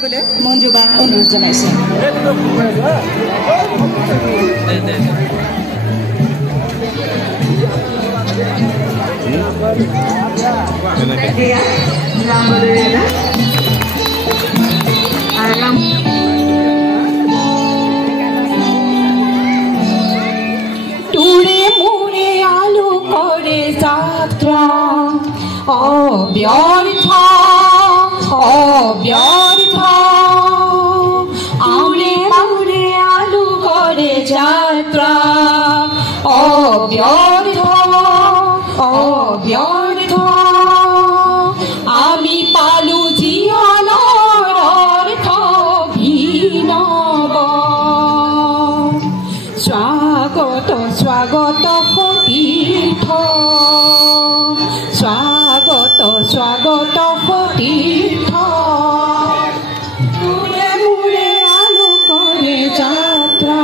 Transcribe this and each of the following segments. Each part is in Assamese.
কৰিবলৈ মঞ্জু বাক অনুৰোধ জনাইছোঁ। টুরে মুড়ে আলু করে যাত্রা অব্যর্থ অব্যর্থ আমরে মুড়ে আলু করে যাত্রা অব্যর্থ অব্যর্থ আমি পালু জীবনের অর্থ ভিনব স্বাগত স্বাগত তীর্থ স্বাগত স্বাগত তীর্থ মুড়ে মুড়ে আলু করে যাত্রা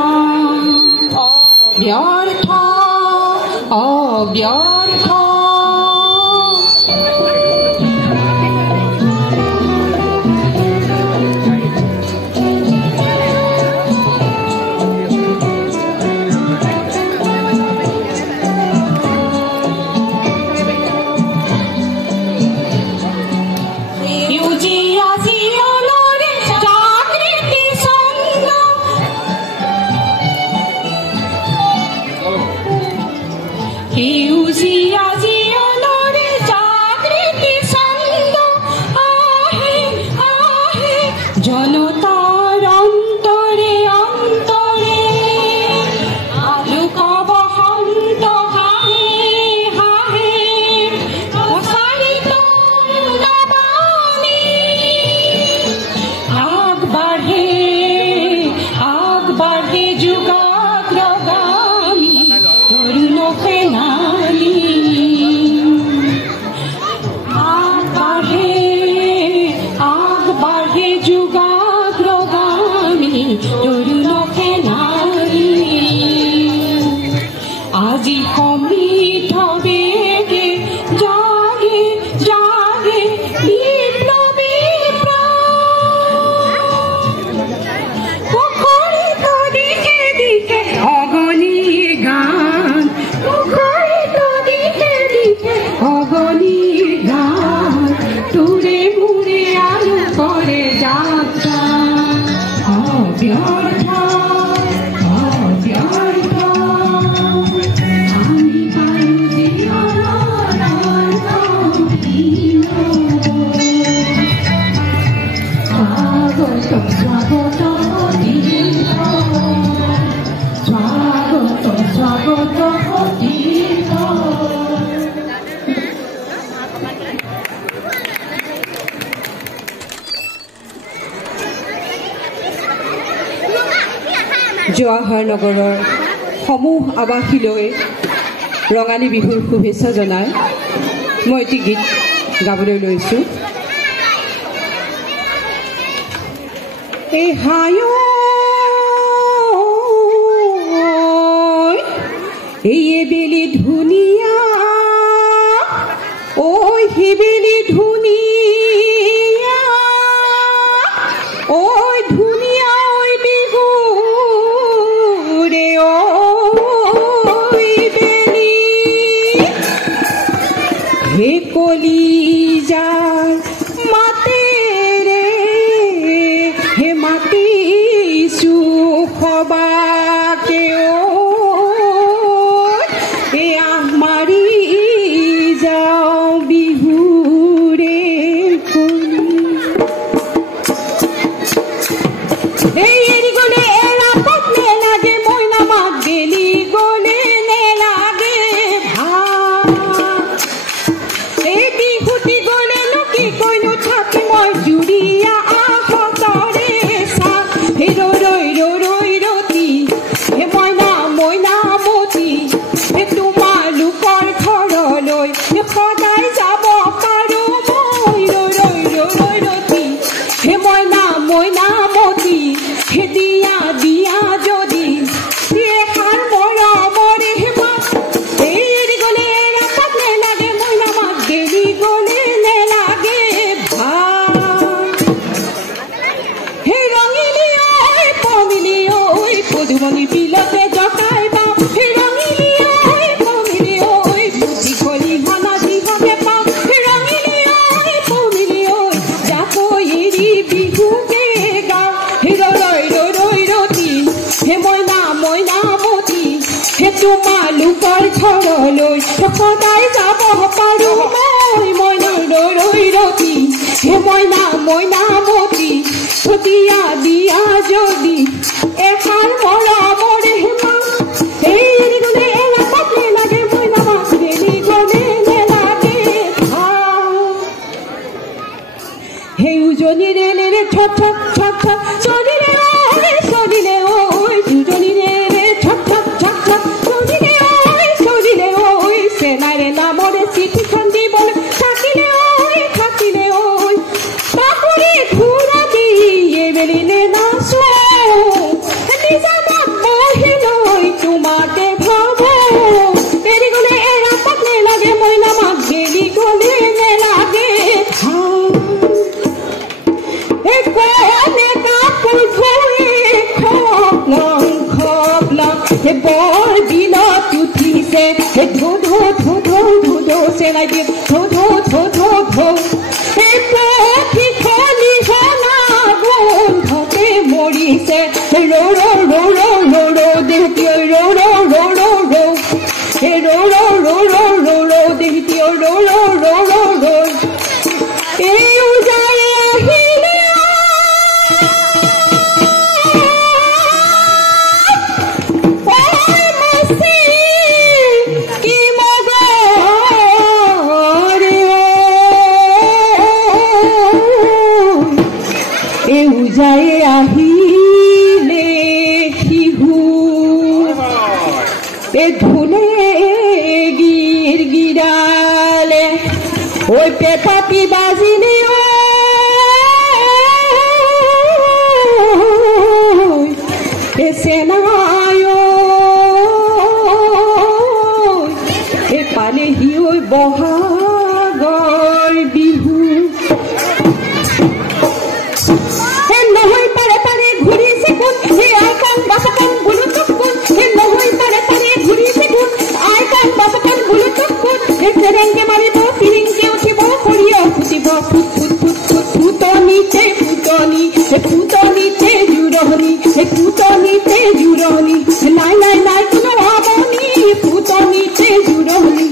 অব্যর্থ অব্যর্থ জনতার অন্তরে অন্তরে আলোকব হন্ত হাহে হাহে প্রসারিত নবানী আগ বাড়ে যুগাগ্রগামী তরুণ ফেনালি আগ বাড়ে যুগাগ্রগামী তরুণ ফেনালি আজি সমৃদ্ধ বেগে জাগে জাগে বিপ্লবী মুখরিত দিকে দিকে অগণি গান মুখরিত দিকে দিকে অগণি গান টুরে মুড়ে আলু করে যাত্রা অব্যর্থ অব্যর্থ আমি পালু জীবনের অর্থ ভিনব স্বাগত স্বাগত তীর্থ স্বাগত স্বাগত তীর্থ জৱাহৰ নগৰৰ সমূহ আৱাসীলৈ ৰঙালী বিহুৰ শুভেচ্ছা জনাই মই এটি গীত গাবলৈ লৈছোঁ। এই হায় এই বেলি ধুনীয়া ঐ সিবেলি ধুনীয়া ঐ ধুনীয়া ঐ বিহু ৰে ঐ বেলি হে কলিজাৰ মাতেৰে হে মাতিছো সবাকে মাৰি যাওঁ বিহুৰে কলি এই এৰি গ'লে এৰাপত নেলাগে মইনা মাত গেলি গ'লে নেলাগে এই বিহুতি গ'লেনো কি কৈনো থাকি মই জুৰিয়া আহতৰে চাহ হে ৰৈ ৰৈ ৰৈ ৰৈ ৰতি হে মইনা তুই বিলতে জকাই পাও রঙিলি ঐ পমিলি ঐ পুতি খলি হানা দিহকে পাও রঙিলি ঐ পমিলি ঐ যাকো এৰি বিহুকে গাও ৰৈ ৰৈ ৰৈ ৰতি হে মইনা মইনা মতি হে তোমাৰ লোকৰ ঘৰলৈ সদায় যাব পাৰো মই মইনা ৰৈ ৰৈ ৰতি হে মইনা মইনা মতি দিয়া দিয়া যদি এষাৰ মৰমৰে হেমা এৰি গলে এৰা পাতলে লাগে মইনা মাছ এৰি গলে নেলাগে সেই উজনিৰে নেৰে ঠক ঠক ঠক ঠক চলিলে ঐ দুজনিৰে ঠক ঠক ঠক ঠক চলিলে ঐ চেনাইৰে নামৰে চিঠিখন দিবলৈ থাকিলে ঐ বাকৰি ঘূৰা দি এবেলিলে নাচো নিজানত বহি লৈ তোমাকে ভাবো এৰি গলে এৰা পাতলে লাগে মইনা মাক এৰি গলে নেলাগে বৰ দিনত উঠিছে ধো ধো ধো ধো ধো ধো চেলাই দিয়ে ধো ধো ধো ধো ধো পথি খলি হলা গোন্ধতে মৰিছে ৰো ৰো ৰো ৰো ৰো ৰো দেহতি ৰো ৰো ৰো ৰো ৰো ৰো ৰো ৰো ৰো ৰো ৰো দেহতি ৰো ৰো ৰো ৰো ৰো এই উজাই আহিলে যায় আহিলে শিহু ধুলে গিৰ গিৰালে ওই পেপাটি বাজিলে সেনায় পালেহি ওই বহাগৰ Bihu Renge maribo, piringe uchibo, korio utibo, put put put put putoni te juroni, putoni te juroni, nai nai nai kuno aboni, putoni te juroni,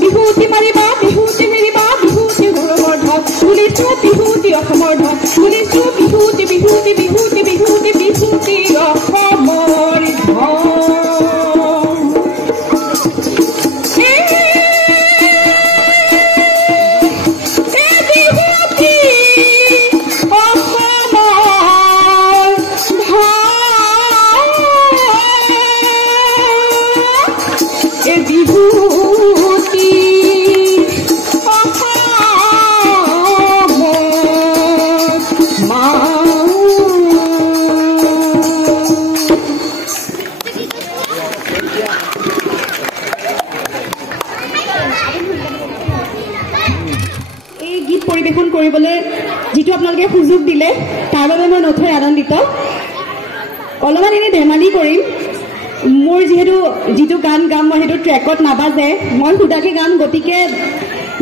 bihuti mariba, bihuti meriba, bihuti goromodha, tulichu bihuti okamodha, tulichu bihuti bihuti bihuti bihuti bihuti okamodha. পৰিবেশন কৰিবলৈ যেটো আপোনালোকে সুযোগ দিলে তাৰ বাবে মই নথৈ আনন্দিত অলপমান এনে ধেমালি কৰিম মোৰ যেটো গান গাম মই হেতু ট্ৰেকত নাবাজে মই খুদাকে গান গতিকে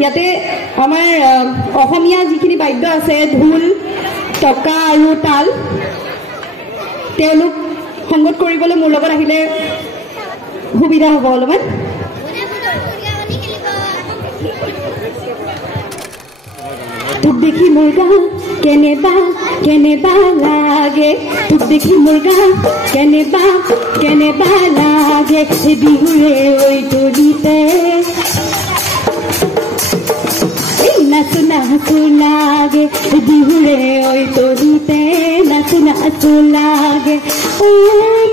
ইয়াতে আমাৰ অসমীয়া যিখিনি বাদ্য আছে ঢোল টকা আৰু তাল তেওঁলোক সংগত কৰিবলৈ মোৰ লগত আহিলে সুবিধা হ'ব অলপমান तुक देखी मुर्गा केनेबा लागे तुक देखी मुर्गा केनेबा लागे बिहुरे ओई तोड़ीते नाचु नाचु लागे बिहुरे ओई तोड़ीते नाचु नाचु लागे ओ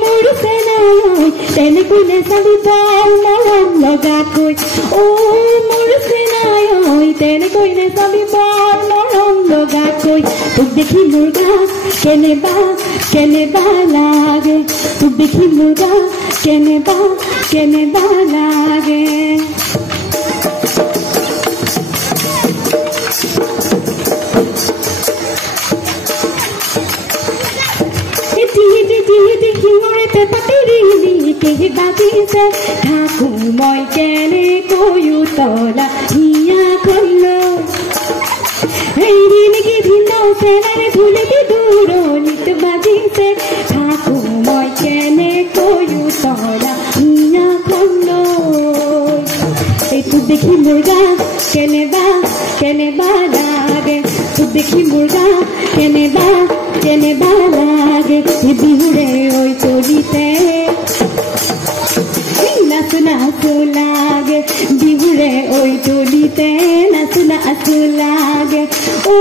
मुरसे नाय तेने कोने साली पाल मरम लगा कोई ओ मुरसे नाय तेने कोने साली पाल मरम लगा कोई तुक देखी मुर्गा केनेबा लागे तुक देखी मुर्गा केनेबा लागे পাতিৰিলিকে বাজিছে থাকো মই কেনেকৈ উতলা হিয়াখন লৈ হেৰি নেকি ভিন্ন চেনাৰে ফুলেদি দূৰণিত বাজিছে থাকো মই কেনেকৈ উতলা হিয়াখন লৈ এইটো দেখি মোৰ গা কেনেবা লাগে তোক দেখি মোৰ গা কেনেবা লাগে বিহুৰে ঐ তলিতে নাচো লাগে বিহুৰে ঐ তলিতে নাচো লাগে অ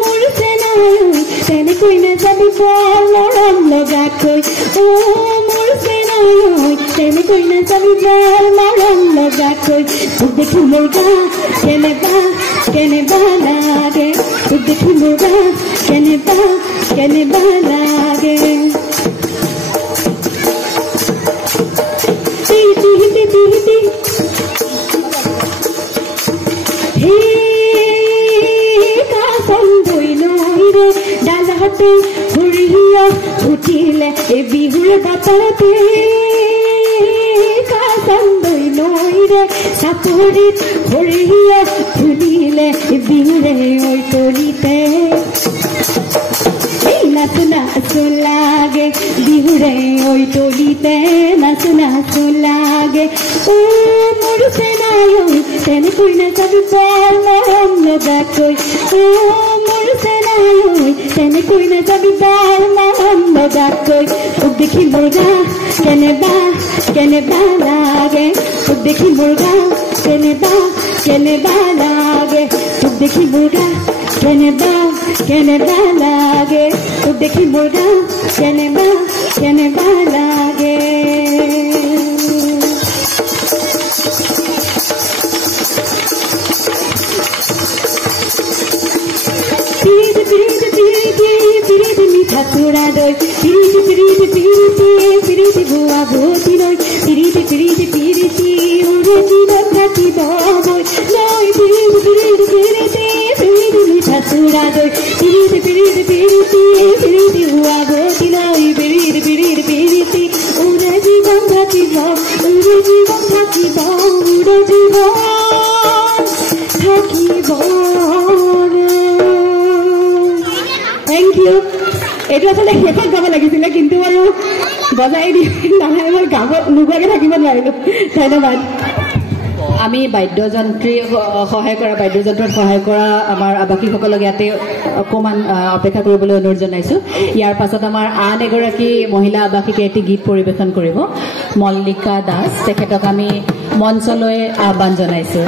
মোৰ চেনাই তেনেকৈ নাযাবি বৰ মৰম লগাকৈ অ মোৰ চেনাই তেনেকৈ নাযাবি বৰ মৰম লগাকৈ তোক দেখি মোৰ গা কেনেবা লাগে তোক দেখি মোৰ গা কেনেবা লাগে ডালহতে ঘূৰিয়া উঠিলে এই বিহুৰ বতৰতে কান্দৈ নৈৰে চাপৰিত ঘূৰিয়া ফুলিলে এই বিহুৰে ঐ তলিতে নাচো লাগে বিহুৰে ঐ তলিতে নাচো লাগে অ মোৰ চেনাই তেনেকৈ নাযাবি বৰ মৰম লগাকৈ অ মোৰ চেনাই তেনেকৈ নাযাবি বৰ মৰম লগাকৈ তোক দেখি মোৰ গা কেনেবা লাগে তোক দেখি মোৰ গা কেনেবা লাগে তোক দেখি মোৰ গা কেনেবা লাগে তোক দেখি মোৰ গা কেনেবা লাগে পিৰিতি মিঠা চুৰা দৈ পিৰিতি বুৱা ভূতি নৈ পিৰিতি উৰে দিনত থাকিব বৈ নৈ পিৰিতি মিঠা চুৰা দৈ পিৰিতি বুৱা ভূতি নৈ পিৰিতি উৰে জীৱন থাকিব উৰে জীৱন থাকিব থেংক ইউ এইটো আচলতে শেষত গাব লাগিছিলে কিন্তু আৰু বজাই দি নহয় মই গাব নোগোৱাকৈ থাকিব নোৱাৰিলোঁ ধন্যবাদ আমি বাদ্যযন্ত্ৰত সহায় কৰা আমাৰ আৱাসীসকলক ইয়াতে অকণমান অপেক্ষা কৰিবলৈ অনুৰোধ জনাইছোঁ ইয়াৰ পাছত আমাৰ আন এগৰাকী মহিলা আৱাসীকে এটি গীত পৰিৱেশন কৰিব মল্লিকা দাস তেখেতক আমি মঞ্চলৈ আহ্বান জনাইছোঁ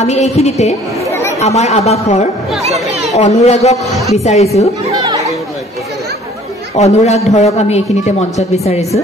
আমি এইখিনিতে আমাৰ আৱাসৰ অনুৰাগক বিচাৰিছোঁ অনুৰাগ ধৰক আমি এইখিনিতে মঞ্চত বিচাৰিছোঁ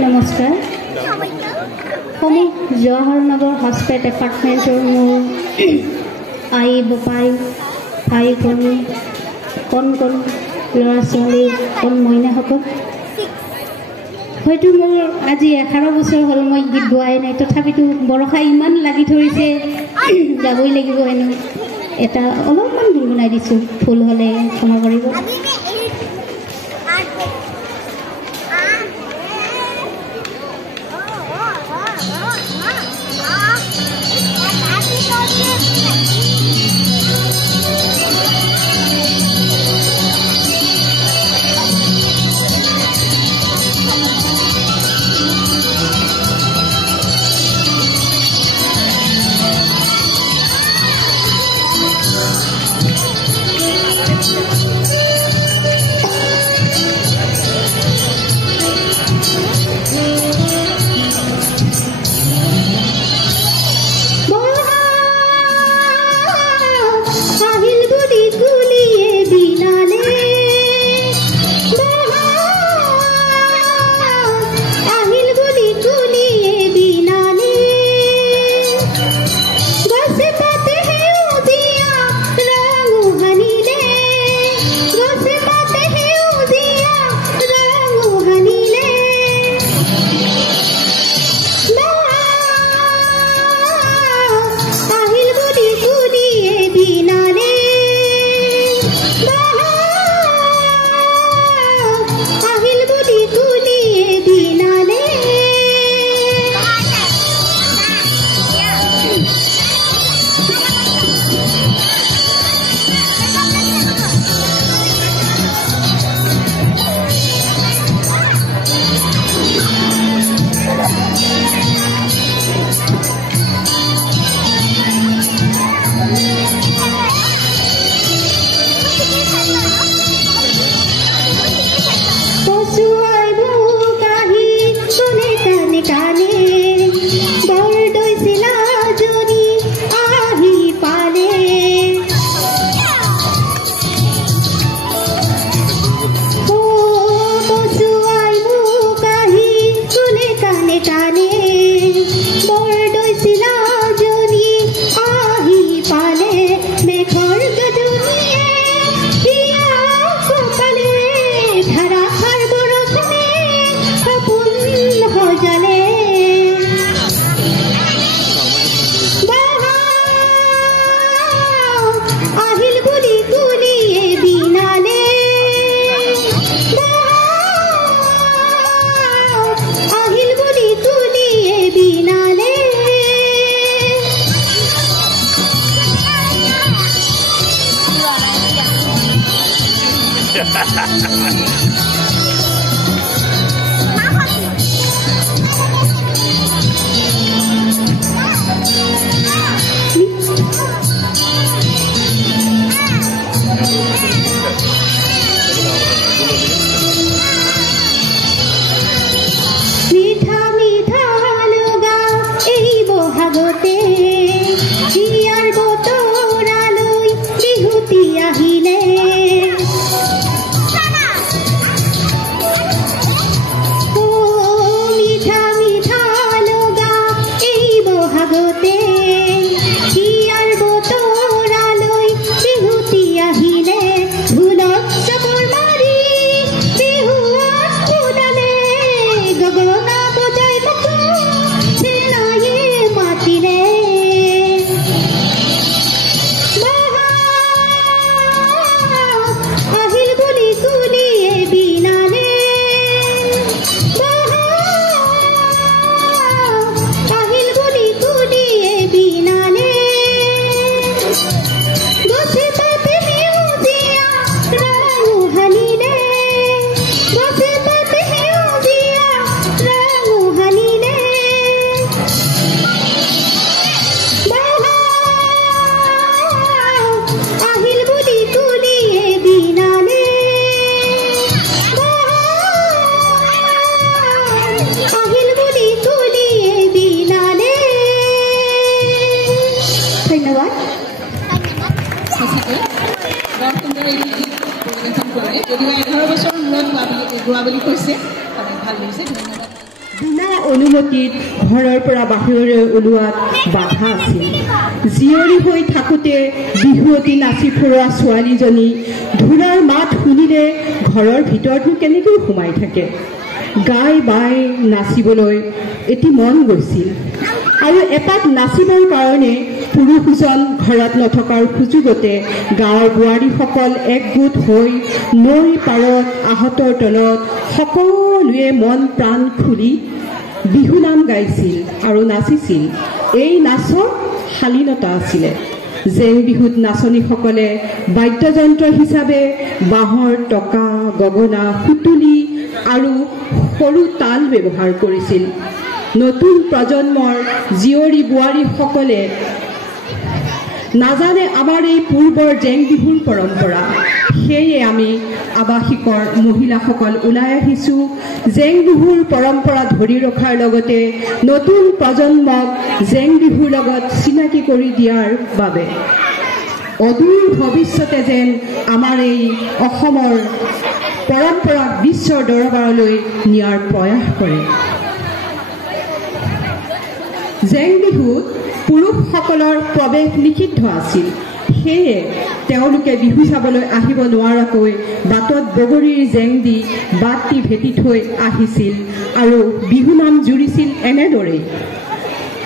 নমস্কাৰ আমি জৱাহৰনগৰ হস্পিটেল এপাৰ্টমেণ্টৰ মোৰ আই বোপাই ভাই ভনী কণ কণ ল'ৰা ছোৱালী কণ মইনাসকল হয়তো মোৰ আজি 11 বছৰ হ'ল মই গীত গোৱাই নাই তথাপিতো বৰষা ইমান লাগি ধৰিছে যাবই লাগিব হেনো এটা অলপমান গুণগুণাই দিছোঁ ফুল হ'লে ক্ষমা কৰিব বৰ সুন্দৰ এই গীত পৰিৱেশন কৰিলে যদিও 11 বছৰ মূৰত গোৱা বুলি কৈছে ভাল লাগিছে ধন্যবাদ বিনা অনুমতিত ঘৰৰ পৰা বাহিৰলৈ ওলোৱাত বাধা আছিল জীয়ৰী হৈ থাকোঁতে বিহুৱতী নাচি ফুৰোৱা ছোৱালীজনী ঢোলৰ মাত শুনিলে ঘৰৰ ভিতৰতনো কেনেকৈ সোমাই থাকে গাই বাই নাচিবলৈ এটি মন গৈছিল আৰু এপাক নাচিবৰ কাৰণে পুৰুষজন ঘৰত নথকাৰ সুযোগতে গাঁৱৰ বোৱাৰীসকল একগোট হৈ নৈ পাৰত আহঁতৰ তলত সকলোৱে মন প্ৰাণ খুলি বিহু নাম গাইছিল আৰু নাচিছিল এই নাচৰ শালীনতা আছিলে জেং বিহুত নাচনীসকলে বাদ্যযন্ত্ৰ হিচাপে বাঁহৰ টকা গগনা সুতুলি আৰু সৰু তাল ব্যৱহাৰ কৰিছিল নতুন প্ৰজন্মৰ জীয়ৰী বোৱাৰীসকলে নাজানে আমাৰ এই পূৰ্বৰ জেং বিহুৰ পৰম্পৰা সেয়ে আমি আৱাসিকৰ মহিলাসকল ওলাই আহিছোঁ জেং বিহুৰ পৰম্পৰা ধৰি ৰখাৰ লগতে নতুন প্ৰজন্মক জেং বিহুৰ লগত চিনাকি কৰি দিয়াৰ বাবে অদূৰ ভৱিষ্যতে যেন আমাৰ এই অসমৰ পৰম্পৰাক বিশ্বৰ দৰবাৰলৈ নিয়াৰ প্ৰয়াস কৰে জেং বিহুত পুৰুষসকলৰ প্ৰৱেশ নিষিদ্ধ আছিল সেয়ে তেওঁলোকে বিহু চাবলৈ আহিব নোৱাৰাকৈ বাটত বগৰীৰ জেং দি বাটি ভেটি থৈ আহিছিল আৰু বিহু নাম জুৰিছিল এনেদৰেই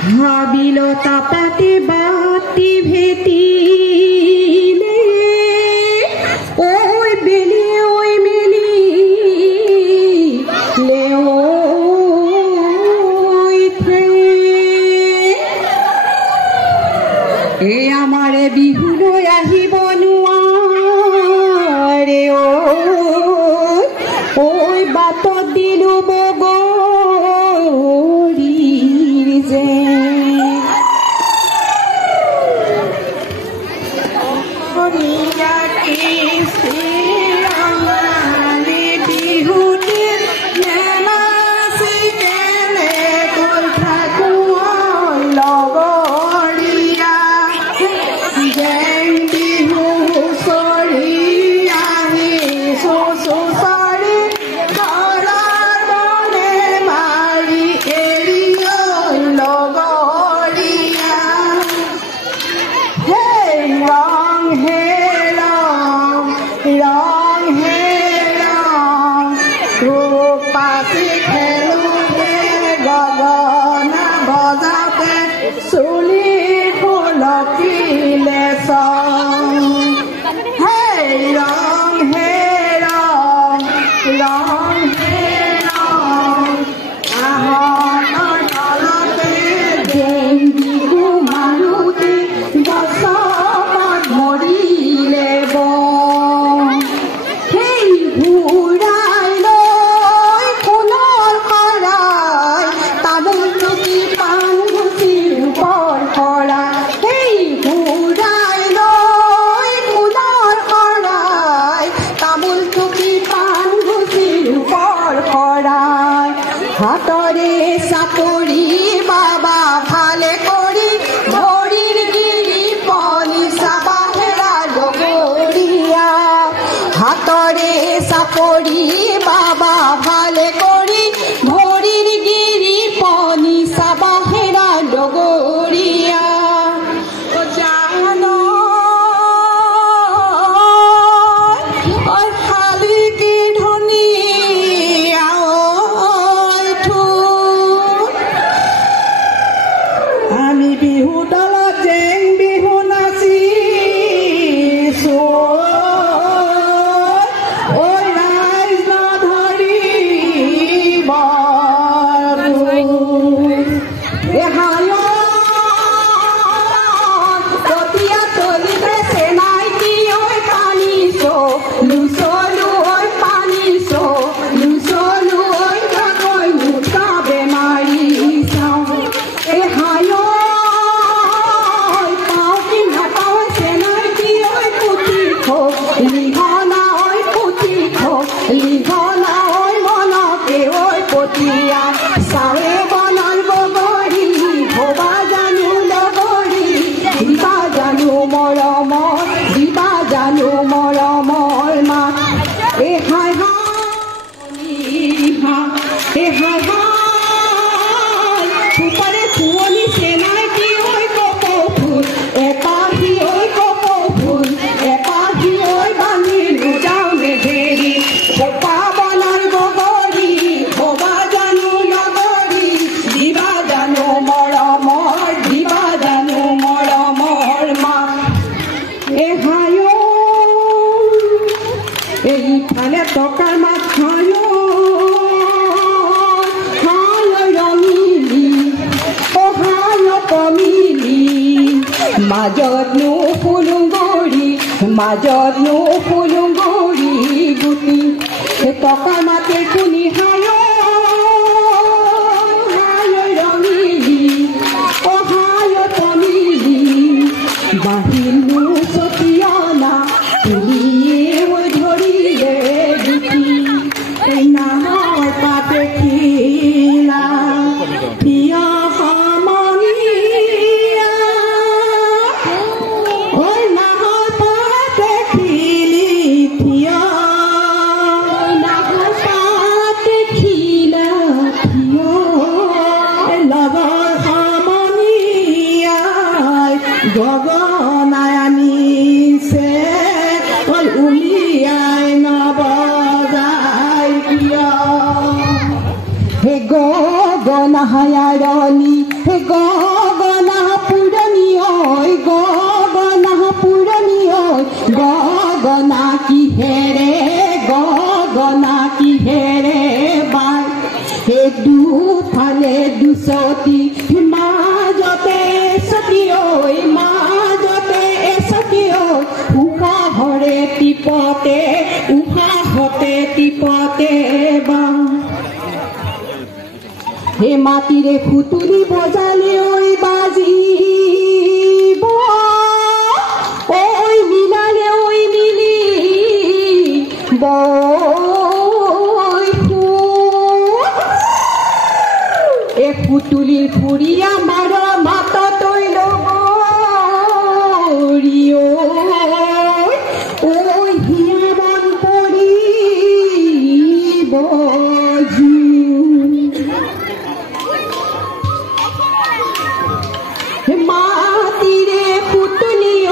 হাবিলতা পাতে বাটি ভেটিলে ঐ বেলি ঐ মেলি লেও এই আমাৰে বিহুলৈ আহিব নোৱাৰে ঐ বাটত দিলো বগৰীৰ জেং হাতৰে চাপৰি বাবা ভালে কৰি ভৰিৰ গিৰি পলি চাবাহেৰা ডগৰীয়া হাতৰে চাপৰি বাবা ভালে কৰি ভৰিৰ গিৰি পলি চাবাহেৰা ডগৰীয়া মৰমৰ দিবা জানো এইফালে টকাৰ মাত হায় ৰঙিলি অহায় কমিলি মাজতনো ফুলুংগৰি গুটি টকাৰ মাতে শুনি হায় ৰঙিলি অহায় কমিলি বাহিৰনো চতিয়ানা তুলিয়ে ধৰিলে গুটি এই নামৰ পাতে খিলা প্ৰিয় সমনীয়া ঐ নামৰ পাতে খিলি প্ৰিয় নামৰ পাতে খিলা প্ৰিয় লগৰ সমনীয়াই গগনাই আনিছে ঐ উলিয়াই নবজাই প্ৰিয় হে গগনা হায়াৰণী হে গগনা পুৰণি ঐ গগনা পুৰণি ঐ গগনা কিহেৰে বাই হে দুফালে দুচতি মাজতে চতি ঐ উশাহতে টিপতে বাং হে মাটিৰে খুতুলি বজালে ঐ বাজিব ঐ মিলালে ঐ মিলিব এ খুতুলিৰ ফুৰিয়া মাৰ মাত তৈ লগৰি ঐ হিয়া বন পৰিব মাটিৰে ফুটুলি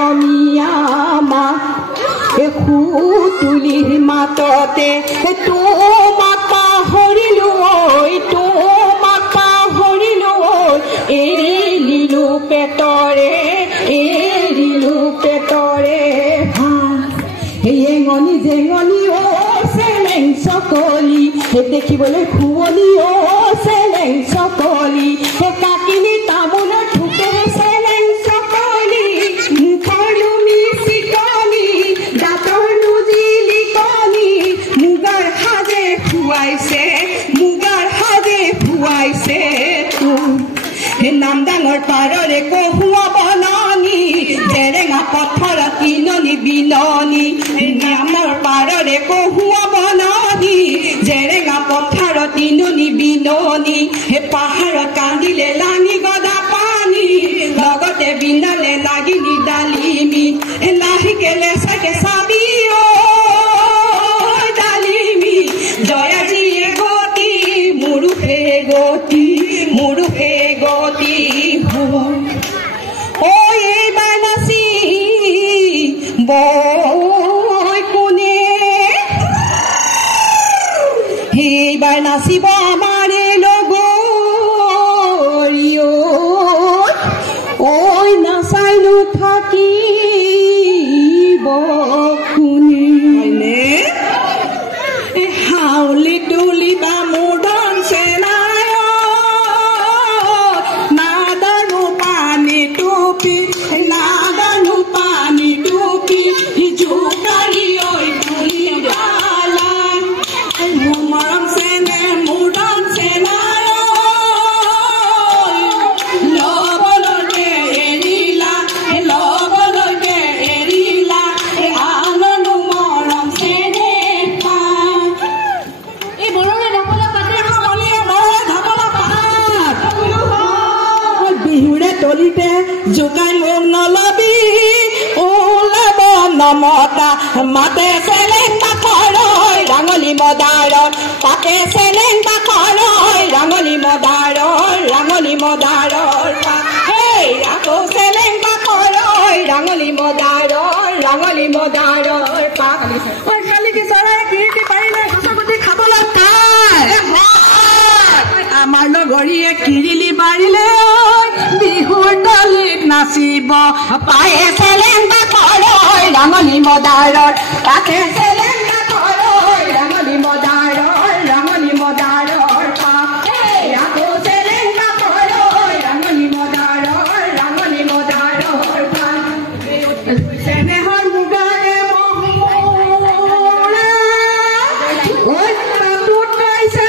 অমিয়া মা খুতুলিৰ মাততে তোমাক পাহৰিলো এৰিলো পেটৰে এঙনি জেঙনি ও চেলেং চকলি দেখিবলৈ খুৱলি ও চেলেং চকলি কাকিনি তামোলৰ ঠুকেৰে চেলেং চকলি মুখৰ লুমি চিকলি দাঁতৰ নুজিলি কলি মুগাৰ সাজে খুৱাইছে নাম ডাঙৰ পাৰৰে কহুৱা বননি জেৰেঙা পথৰ কিননি বিননি নামৰ পাৰৰে কহুৱা বননি জেৰেঙা পথাৰ কিননি বিননি হে পাহাৰত কান্দিলে লাঙি গদা পানী লগতে বিনালে লাগিনি ডালিমি লাহিকেলে চাকে চাবি ডালিমি জয়াজীয়ে গতি মুৰুহে গতি ঐ এইবাৰ নাচি বৈ কোনে সেইবাৰ নাচিব আমাৰে লগৰী ঐ নাচাইনো থাকিব কোনে হাউলি তুলি বা মুদন চেনাই নাদানো পানী টুপি জোকাৰি ঐ তুলি ডালা মৰম চেনে মুদন চেনাই লবলৈকে এৰিলা আনন্দ মৰম চেনে এই বৰৰে ঢাপলা পাতে বিহুৰে তলিতে জোকাই মোক নলবি ওলাব নমতা মাতে চেলেং কাষৰৈ ৰাঙলী মদাৰৰ পাতে চেলেং কাষৰৈ ৰাঙলী মদাৰৰ আকৌ চেলেং কাষৰৈ ৰাঙলী মদাৰৰ খালি কি চৰাই কিৰিটি পাৰিলে সঁচাকতি খাবলৈ পায় আমাৰ লগৰীয়ে কিৰিলি বাৰিলে নাচিব পায়ে চেলেংটা কৰৈ ৰাঙলী মদাৰৰ তাতে চেলেংটা কৰৈ ৰাঙলী মদাৰৰ পাতে আকৌ চেলেংটা কৰৈ ৰাঙলী মদাৰৰ চেনেহৰ মুগাৰে মহুৰা ঐ তাতোত কৈছেনে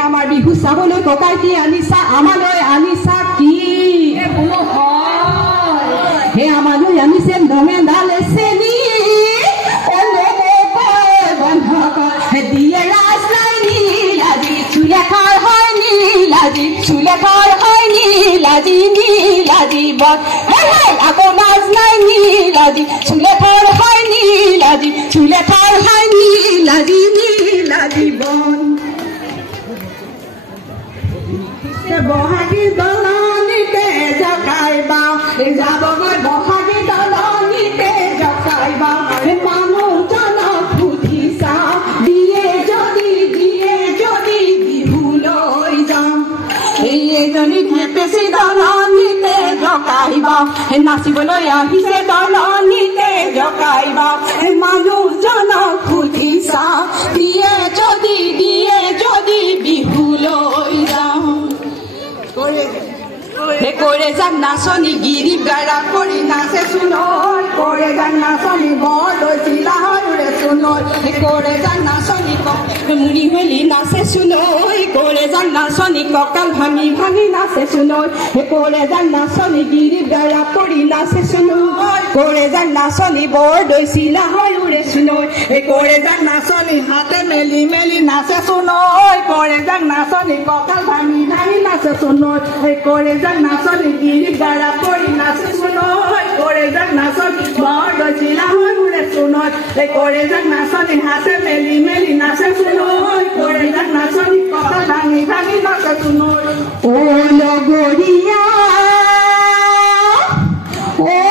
আমাৰ বিহু চাবলৈ ককাইটি আনিছা আমালৈ আনিছা কি হে আমালৈ আনিছে নমেদালে চেনি দিয়ে ৰাজ নাই নীলাজি চুলেখাৰ হয় নীলাজি বট আকৌ নাজ নাই নীলাজি চুলেখাৰ হয় নীলাজি বন বহাগী দলনিতে জকাই বাও যাবগৈ বহাগী দলনিতে জকাই বাও মানুহজনক সুধি চাওঁ দিয়ে যদি বিহু লৈ যাওঁ এইজনী বেছি দলনিতে জকাই বাও নাচিবলৈ আহিছে দলনিতে জকাই বাও মানুহজনক সুধি চাওঁ দিয়ে যদি বিহু লৈ যাওঁ করে যান নাচনি গিরি গাড়া করি নাচে শুনোর করে যান নাচনি বড় চিলা হরে শুনোর করে যান নাচনি মুড়ি মেলি নাচে শুনোই করে যান নাচনি ককাল ভাঙি নাচে শুনোর করে যান নাচনি গিরি গাড়া করি নাচে শুনোর করে যান নাচনি বড় চিলা হরে শুনোর করে যান নাচনি হাতে মেলি নাচে শুনোই করে যান নাচনি ককাল ভাঙি নাচে শুনোর করে যান নাচনি গিরি গাড়া করি নাচে শুনোই করে যান নাচনি বড় চিলা হরে শুনোর করে যান নাচনি হাতে মেলি নাচে শুনোই করে যান নাচনি ককাল ভাঙি নাচে শুনোর ও লগরিয়া ও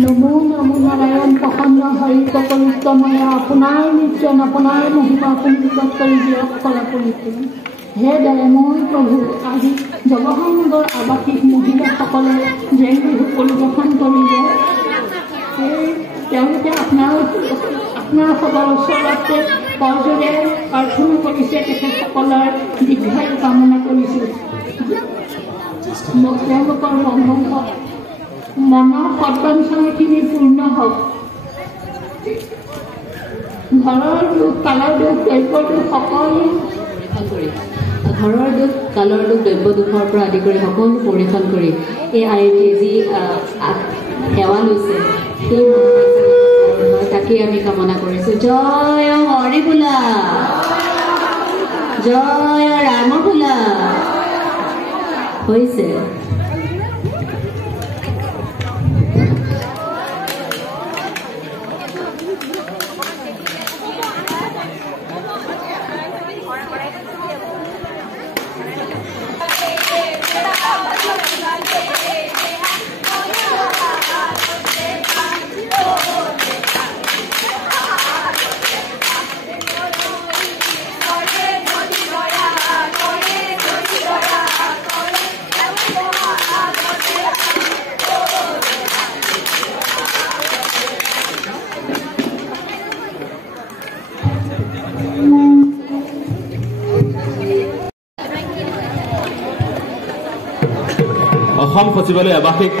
নমো নমো নারায়ণ প্ৰসন্ন হৰি কপলিতময় আপোনাৰ নিত্য আপোনাৰ মহিমা আপুনি বিকট কৰি দিয়ক কলাপলিত হে দয়াময় প্ৰভু আজি জৱাহৰনগৰ আৱাসিক মহিলাসকলে জেং বিহু পৰিৱেশন কৰিলে তেওঁলোকে আপোনাৰসকলৰ ওচৰতে কৰজোৰে প্ৰাৰ্থনা কৰিছে তেখেতসকলৰ দীৰ্ঘায়ু কামনা কৰিছোঁ তেওঁলোকৰ মংগল হওক মনৰ সদ্বাঞ্ছনাখিনি পূৰ্ণ হওক ঘৰৰ দুখ কালৰ দুখ দ্ৰব্য দুখ সকলো ঘৰৰ দুখ কালৰ দুখ দ্ৰব্য দুখৰ পৰা আদি কৰি সকলো পৰিশোধ কৰি এই আইটি যি সেৱা লৈছে সেই তাকেই আমি কামনা কৰিছোঁ জয় হৰি বোলা জয় ৰাম বোলা হৈছে অসম সচিবালয় আৱাসিক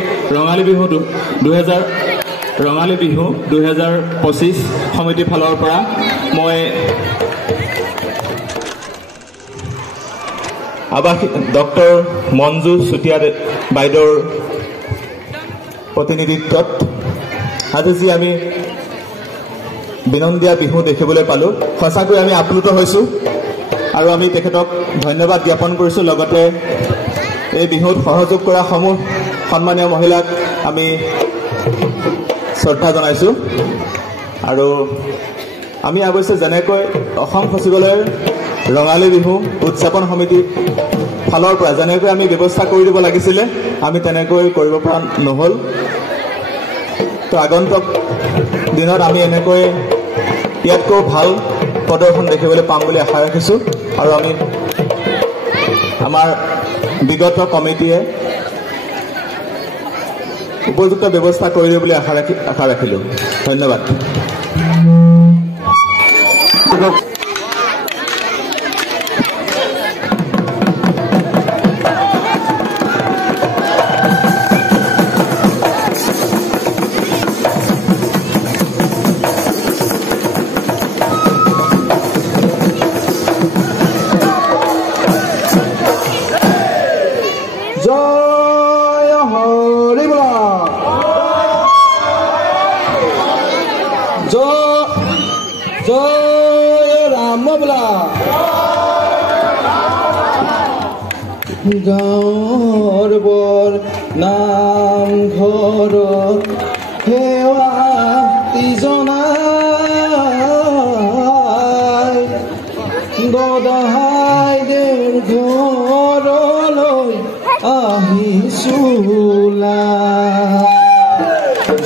ৰঙালী বিহু 2025 সমিতিৰ ফালৰ পৰা মই আৱাসিক ডক্টৰ মঞ্জু চুতীয়া বাইদেউৰ প্ৰতিনিধিত্বত আজি যি আমি বিনন্দীয়া বিহু দেখিবলৈ পালোঁ সঁচাকৈ আমি আপ্লুত হৈছোঁ আৰু আমি তেখেতক ধন্যবাদ জ্ঞাপন কৰিছোঁ লগতে এই বিহুত সহযোগ কৰা সমূহ সন্মানীয় মহিলাক আমি শ্ৰদ্ধা জনাইছোঁ আৰু আমি অৱশ্যে যেনেকৈ অসম সচিবালয়ৰ ৰঙালী বিহু উদযাপন সমিতিৰ ফালৰ পৰা যেনেকৈ আমি ব্যৱস্থা কৰি দিব লাগিছিলে আমি তেনেকৈ কৰিব পৰা নহ'ল তো আগন্তুক দিনত আমি এনেকৈ ইয়াতকৈ ভাল প্ৰদৰ্শন দেখিবলৈ পাম বুলি আশা ৰাখিছোঁ আৰু আমি আমাৰ বিগত কমিটিয়ে উপযুক্ত ব্যৱস্থা কৰি দিব বুলি আশা ৰাখিলোঁ ধন্যবাদ গাঁৱৰ বৰ নামঘৰত সেৱা জনাই গদাই দেউৰ ঘৰলৈ আহিছোলা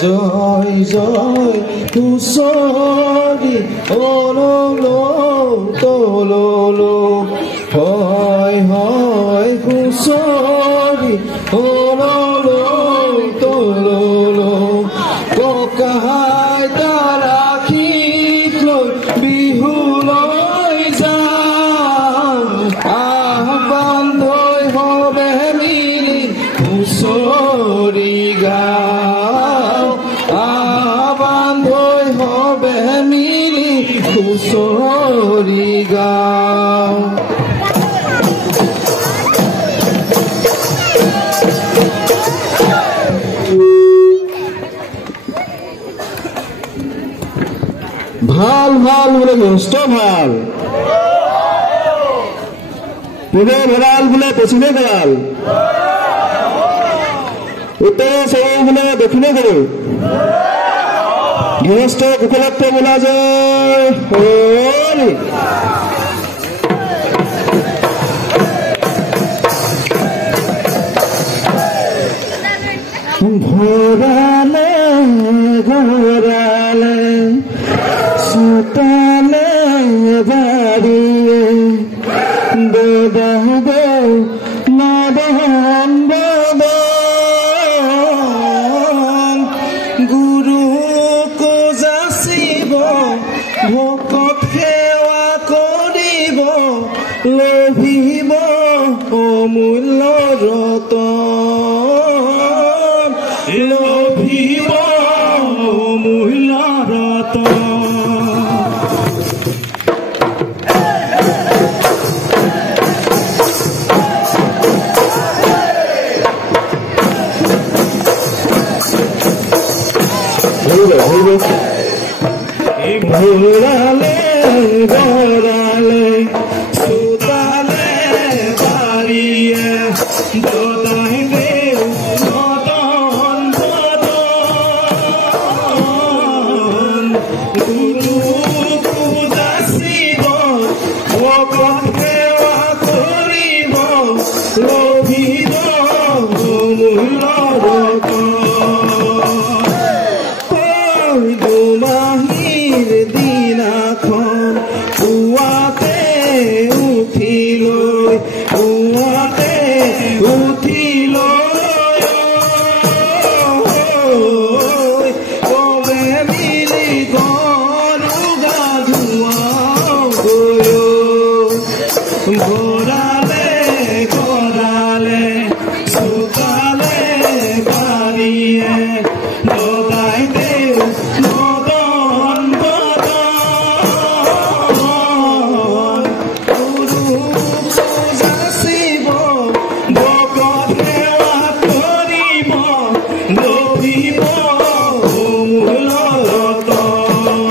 জয় জয় হুঁচৰি অললো তললো হয় হয় হুঁচৰি অললো তললো ককাই তাৰাশীক লৈ বিহুলৈ যাম বান্ধৈ হবে মিলি হুঁচৰি গাওঁ বান্ধৈ হবে মিলি হুঁচৰি গাওঁ ভাল ভাল বোলে যথেষ্ট ভাল পূবে ভঁৰাল বোলে পশ্চিমে ভঁৰাল উত্তৰে চৌ বোলে দক্ষিণে গৰু গৃহস্থ কুশলত্ব বোলা জয় হৰি ভৰালে ঘৰালে চোতালে বাৰীয়ে বেদাবে নদন বদন গুৰুক যাচিব ভকত সেৱা কৰিব লভিব অমূল্য ৰতন লভিব অমূল্য ৰতন ভৰালে গৰালে চোতালে বাৰীয়ে দদাই দেউ নদন বদন গুৰুক যাচিব ভকত সেৱা কৰিব লভিব অমূল্য ৰতন দুমাহীৰ দিনাখন পুৱাতে উঠি লৈ কবে মিলি গৰু গা ধুৱাওঁ ভৰালে কৰালে চোতালে বাৰীয়ে দদাই দেউ নদন বদন গুৰুক যাচিব ভকত সেৱা কৰিব লভিব অমূল্য ৰতন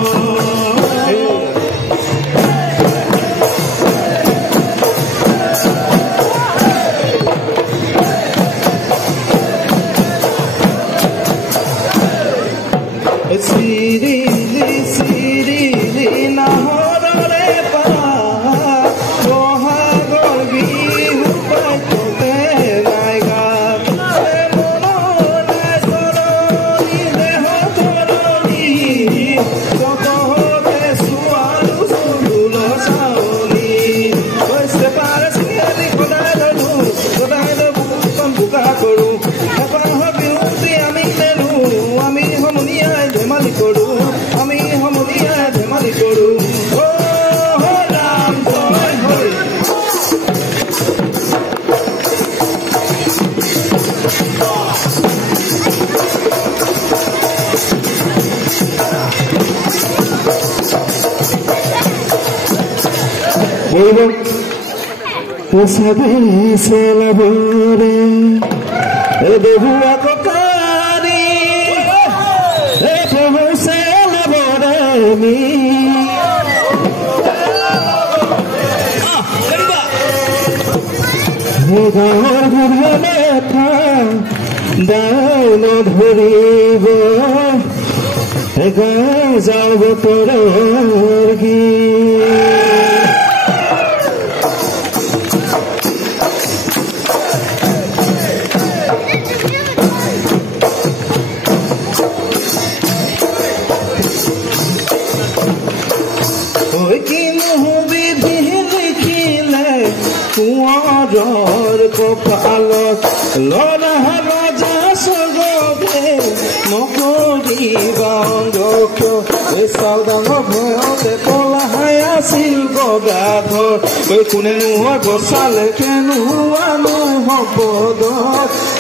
চিৰিলি নাহৰৰে পাৰ বহাগৰ বিহু পাইতে নাই গাত মনতে চৰণি দেহ চৰণি কততে চোৱালো চুল চাৱনি কৈছে পাৰে চিঙালি সদায় ললো সদায় বুকুখন বোকা কৰো এখন বিহুতি আমি নেলো আমি সমনীয়াই ধেমালি কৰো আমি সমনীয়াই ধেমালি কৰো ও ৰাম জয় হৰি পোচাবে চেলাবৰে বহুৱা ককাৰী চেলাবৰে মি গাঁৱৰ ঘৰলে দাউন ধৰিব গাঁও যাওঁ বতৰৰ গীত কুঁৱৰৰ কপালত লৰা ৰজা স্বগতে নকৰিবা অংগক্ষ এই চাউদাঙৰ ভয়তে পলাহাই আছিল গদাধৰ কোনে নোহোৱা গছালে কেনোৱানো সম্পদ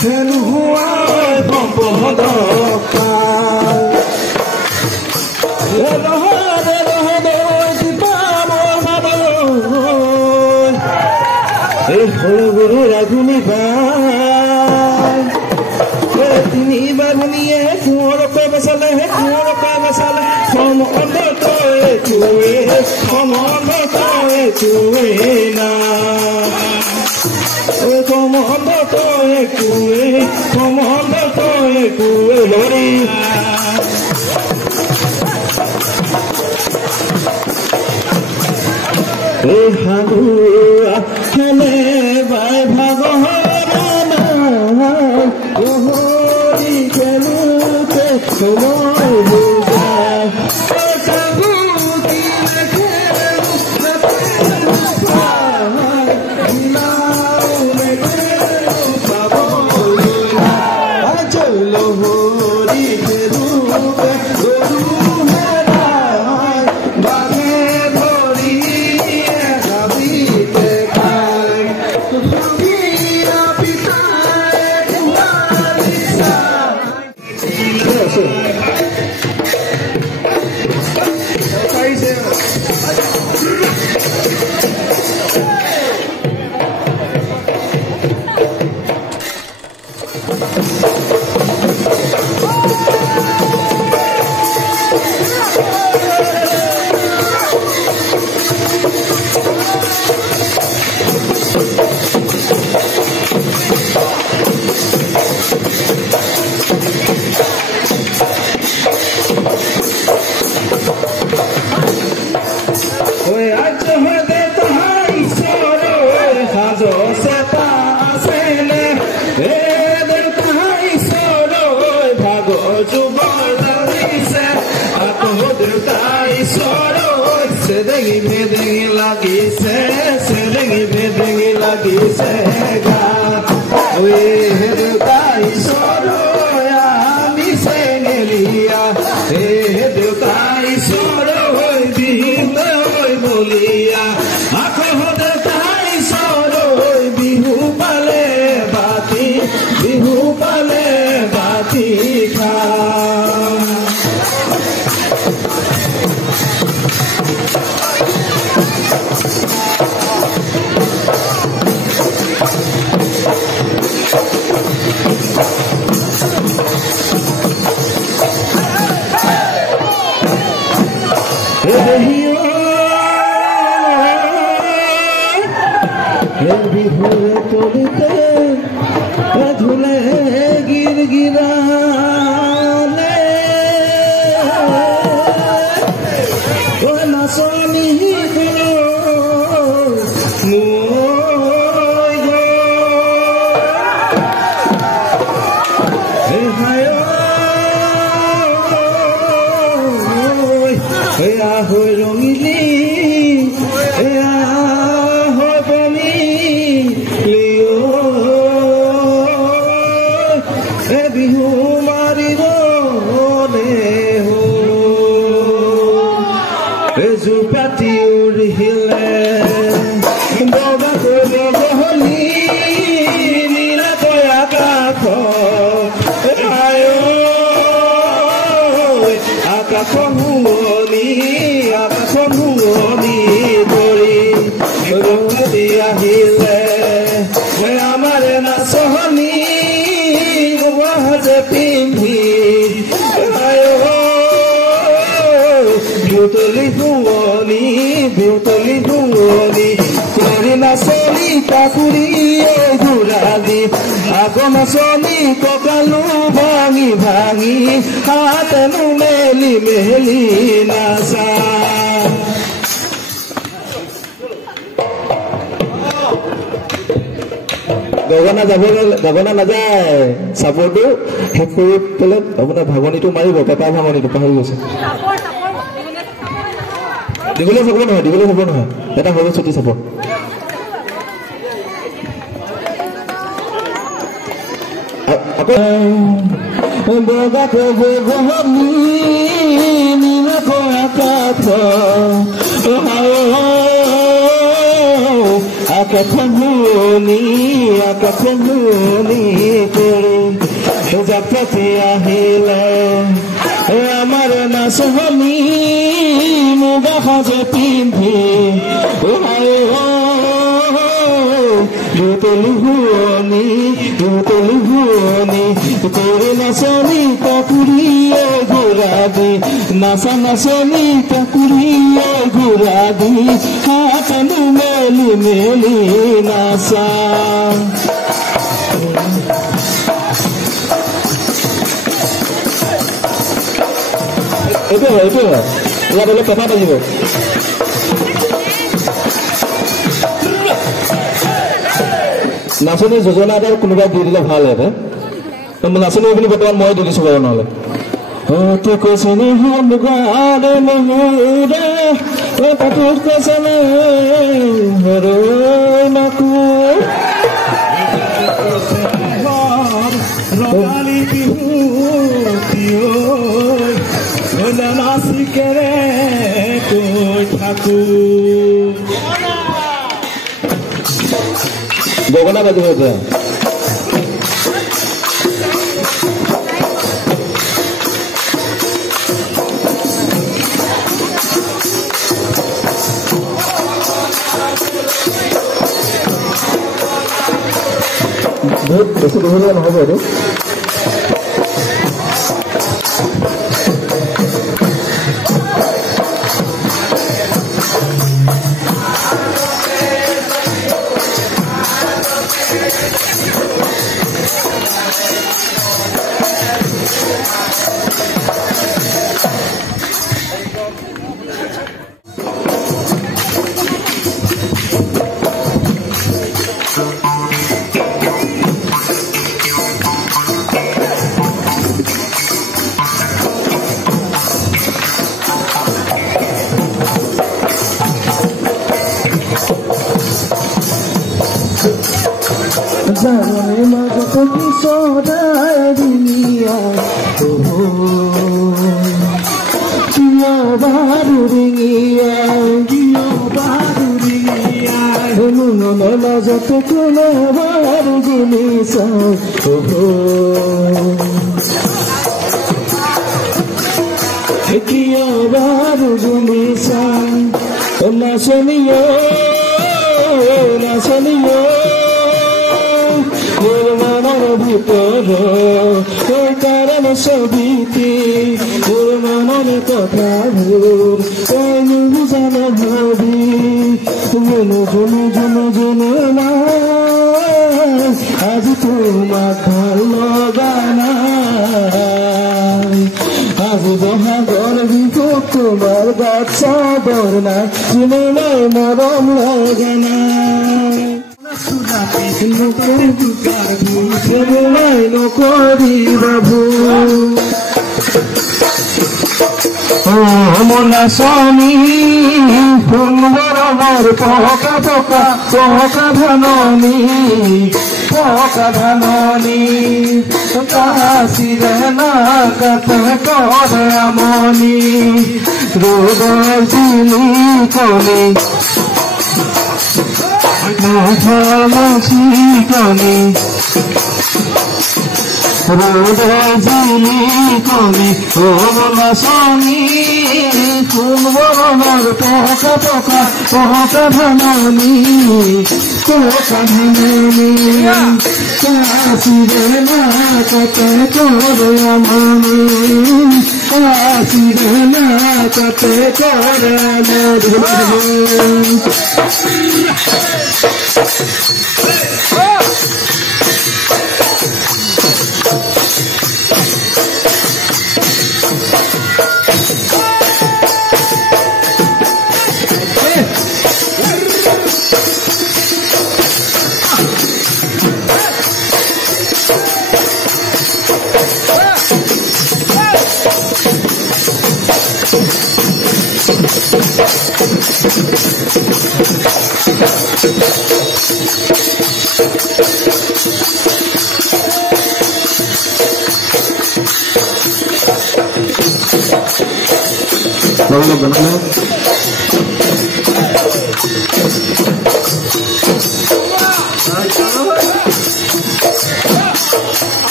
কেনোৱাই সম্পদ গুৰু ৰাঘুনি তিনিবাৰ ভনীয়ে কোঁৱৰক বেচালে সমন্ধ না সমন্ধ লৰি হালুৱা খেলে বাই ভাগৰ হৰি খেলোতে সময় হৈ যায় গগনা নাযায় চাপৰটো শেষ কৰি পেলাই আপোনাৰ ভাঙনিটো মাৰিব পেপা ভাঙনিটো পাহৰি গৈছে দীঘলীয়া চাপৰ নহয় এটা সৰু ছুটি চাপৰ আকাশমুনি কৰি যাত্ৰাতে আহিলে আমাৰ নাচনি মুগা সাজে পিন্ধি লুতলি শুৱনি কৰি নাচনি কাকুৰিয়ে ঘূৰা দি নাচা নাচনি কাকুৰিয়ে ঘূৰা দি হাতনো মেলি মেলি নাচা এইটো হয় ইয়াত অলপ পেপা বাজিব নাচনী যোজনা এটা কোনোবাই দি দিলে ভাল হয় নাচনী বুলি বৰ্তমান মই দি দিছোঁ বাৰু নহ'লে কৈছেনে মুগাৰে মহুৰে পাতত কৈছেনে মাকো ৰঙালী বিহু নাচিকেৰে কৈ থাকো গগনা বাজিব এতিয়া বহুত বেছি বহলীয়া নহ'ব এইটো জানে মাজত পিছদাই দুনিয়া কিয় বাদুৰিঙিয়া মনৰ মাজত কোনো বাৰু গুলি চাওঁ কিয় বাৰু গুলি চাওঁ নাচনীয় মনৰ ভিতৰ কাৰণ ছবিতে মনৰ কথাবোৰ তই বুজানো ভাবি আজি তোমাক ভাল লগা নাই আজি বহাগৰ বিহুত তোমাৰ গাত চাবৰ নাই যোনে নাই মৰম লগা নাই নকৰিবা ভুল নাচনী সুন্দৰৰ পকা ধাননি কাচিৰে নাকাতে কৰে আমনি ৰ'দৰ জিলি কলি চিকনি ৰোদে জিলি কবি নাচনী ফুলবৰণৰ পকা ধাননি কাচিৰে নাকাতে কৰে আমনি কাচিৰে নাকাতে কৰে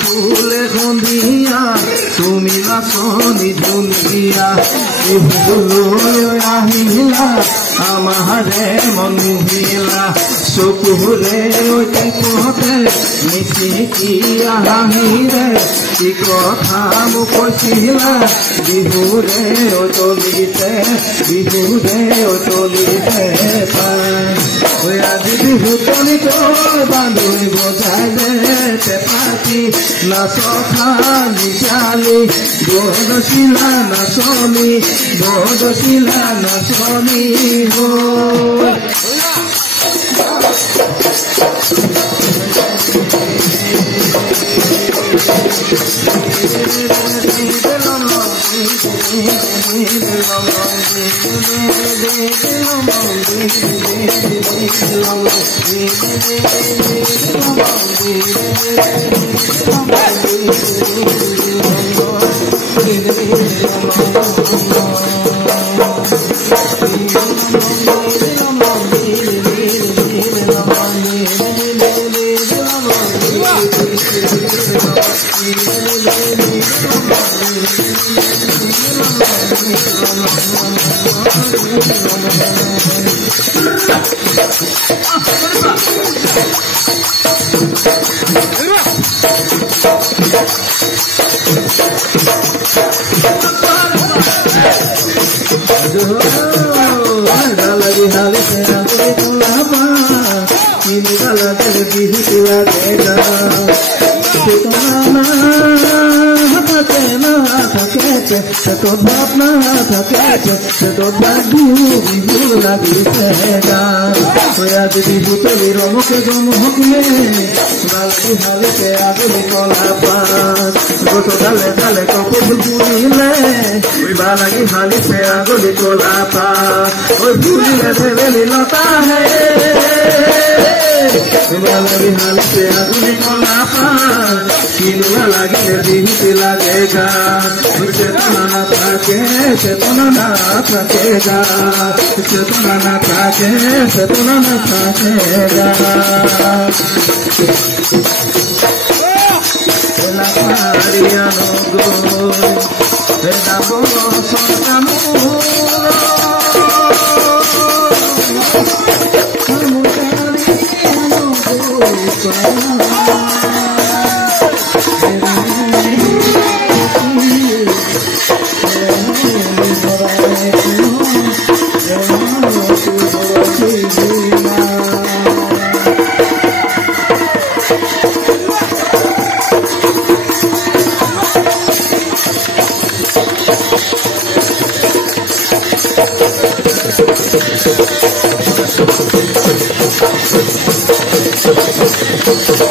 ফুলে সন্ধিয়া তুমি নাচনী ধুনীয়া আহিলা আমাৰে মনুহিলা চকুৰে পথে মিচিকি হাঁহিৰে কি কথা মোক কৈছিলা বিহুৰে অতলিতে আজি বিহু তলিতৰ বান্ধৈ বজাই দে পেপাতি নাচা নিচালি বদচিলা নাচনী Thank you.